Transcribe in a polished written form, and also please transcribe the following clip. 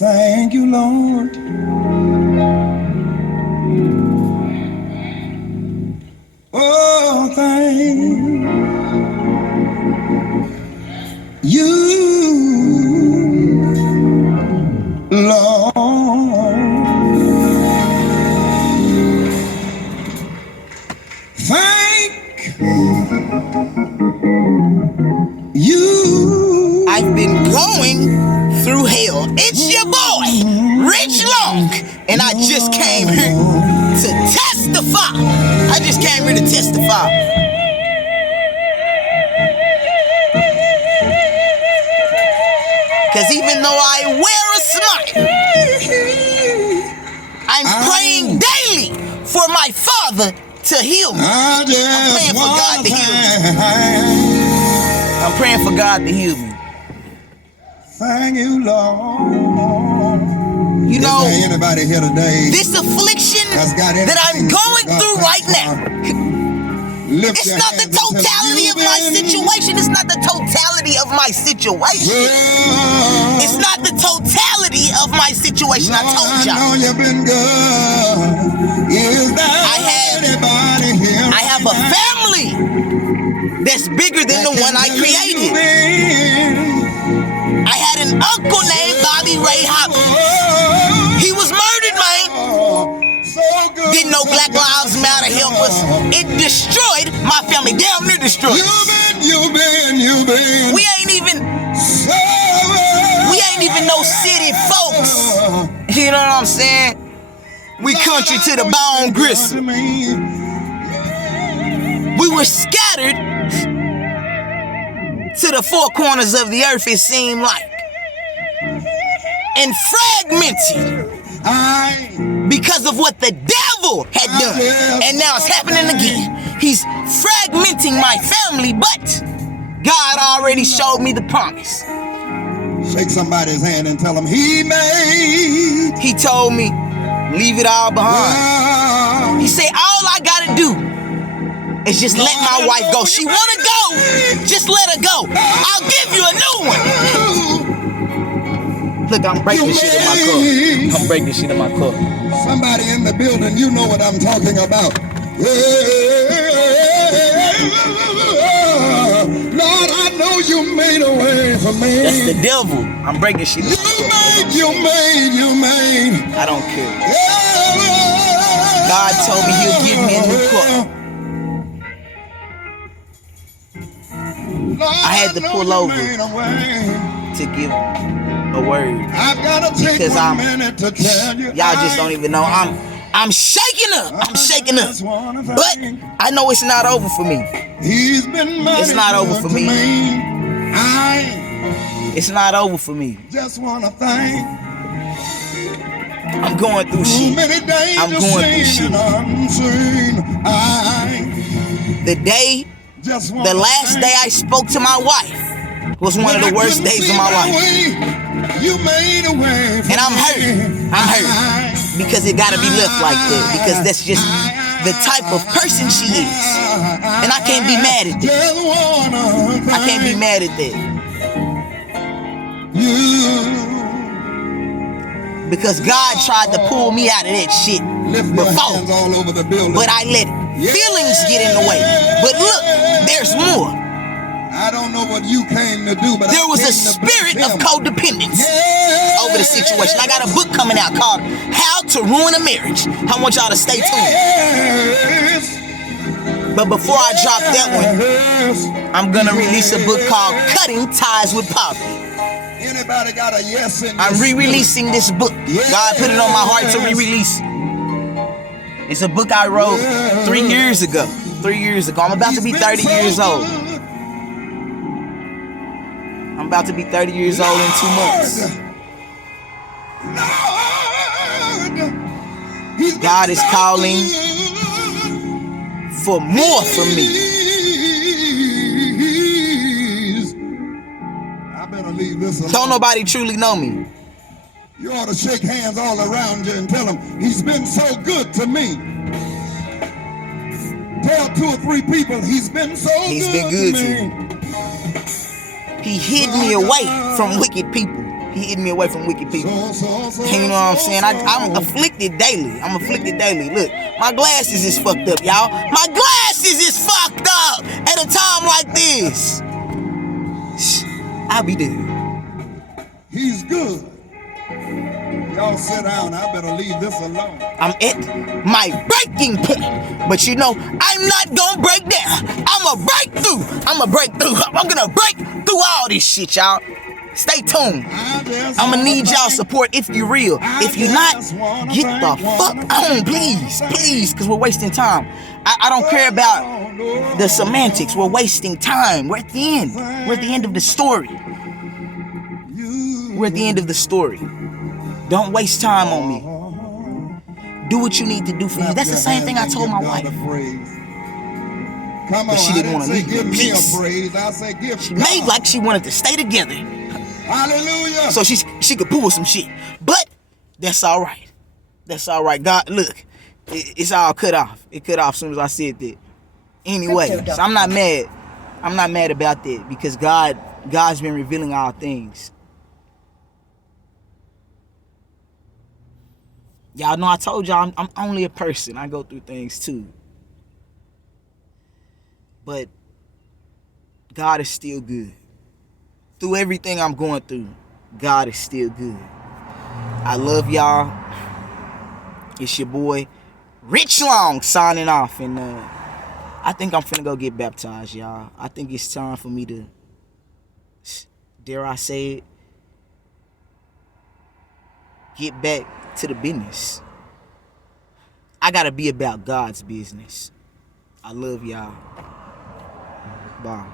Thank you, Lord. Oh, thank you, Lord. Thank you. I've been going through hell. It's your boy, Rich Long, and I just came here to testify. I just came here to testify. Because even though I wear a smile, I'm praying daily for my father to heal me. I'm praying for God to heal me. I'm praying for God to heal me. Thank you, Lord. You know, anybody here today, this affliction that I'm going through right now, it's not the totality of my situation. It's not the totality of my situation. It's not the totality of my situation. I told y'all. I have a family that's bigger than the one I created. I had an uncle named Bobby Ray Hopkins. He was murdered, man. Didn't know Black Lives Matter help us. It destroyed my family. Damn near destroyed us. We ain't even no city folks. You know what I'm saying? We country to the bone gristle. We were scattered to the four corners of the earth, it seemed like, and fragmented because of what the devil had done. And now it's happening again. He's fragmenting my family, but God already showed me the promise. Shake somebody's hand and tell them He made. He told me, leave it all behind. He said, all I gotta do is just let my wife go. She wanna go, just let her go. I'll give you a new one. Look, I'm breaking shit in my cup. I'm breaking shit in my cup. Somebody in the building, you know what I'm talking about. Lord, I know you made a way for me. That's the devil. I'm breaking shit in my cup. You made. I don't care. God told me He'll give me a new cup. I had to pull over to give a word because y'all just don't even know. I'm shaking up. I'm shaking up. But I know it's not over for me. It's not over for me. It's not over for me. Just wanna thank. I'm going through shit. I'm going through shit. The last day I spoke to my wife was one of the worst days of my life. And I'm hurt. I'm hurt. Because it gotta be left like that. Because that's just the type of person she is. And I can't be mad at that. I can't be mad at that. Because God tried to pull me out of that shit before. But I let feelings get in the way. But look, there's more. I don't know what you came to do, but there was a spirit of codependence over the situation. I got a book coming out called How to Ruin a Marriage. I want y'all to stay tuned. But before I drop that one, I'm gonna release a book called Cutting Ties with Poverty. Anybody got a yes in I'm re-releasing this book. God put it on my heart to re-release it. It's a book I wrote 3 years ago. 3 years ago. I'm about to be 30 years old. I'm about to be 30 years old in 2 months. God is calling for more from me. I better leave this alone. Don't nobody truly know me. You ought to shake hands all around you and tell them, He's been so good to me. Tell 2 or 3 people, He's been so good to me. He hid me away from wicked people. He hid me away from wicked people. You know what I'm saying? I'm afflicted daily. I'm afflicted daily. Look, my glasses is fucked up, y'all. My glasses is fucked up at a time like this. I'll be there. He's good. Y'all sit down. I better leave this alone. I'm at my breaking point. But you know, I'm not gonna break down. I'ma break through. I'm gonna break through all this shit, y'all. Stay tuned. I'ma need y'all support if you real. If you're not, get the fuck on, please. Please, because we're wasting time. I don't care about the semantics. We're wasting time. We're at the end. We're at the end of the story. We're at the end of the story. Don't waste time on me. Do what you need to do for you. That's the same thing I told my wife. But she didn't want to leave me in peace. She made like she wanted to stay together. Hallelujah. So she could pull some shit. But that's all right. That's all right. God, look, it's all cut off. It cut off as soon as I said that. Anyway, so I'm not mad. I'm not mad about that because God's been revealing all things. Y'all know I told y'all I'm only a person. I go through things too. But God is still good. Through everything I'm going through, God is still good. I love y'all. It's your boy, Rich Long, signing off. And I think I'm finna go get baptized, y'all. I think it's time for me to, dare I say it, get back to the business. I gotta be about God's business. I love y'all. Bye.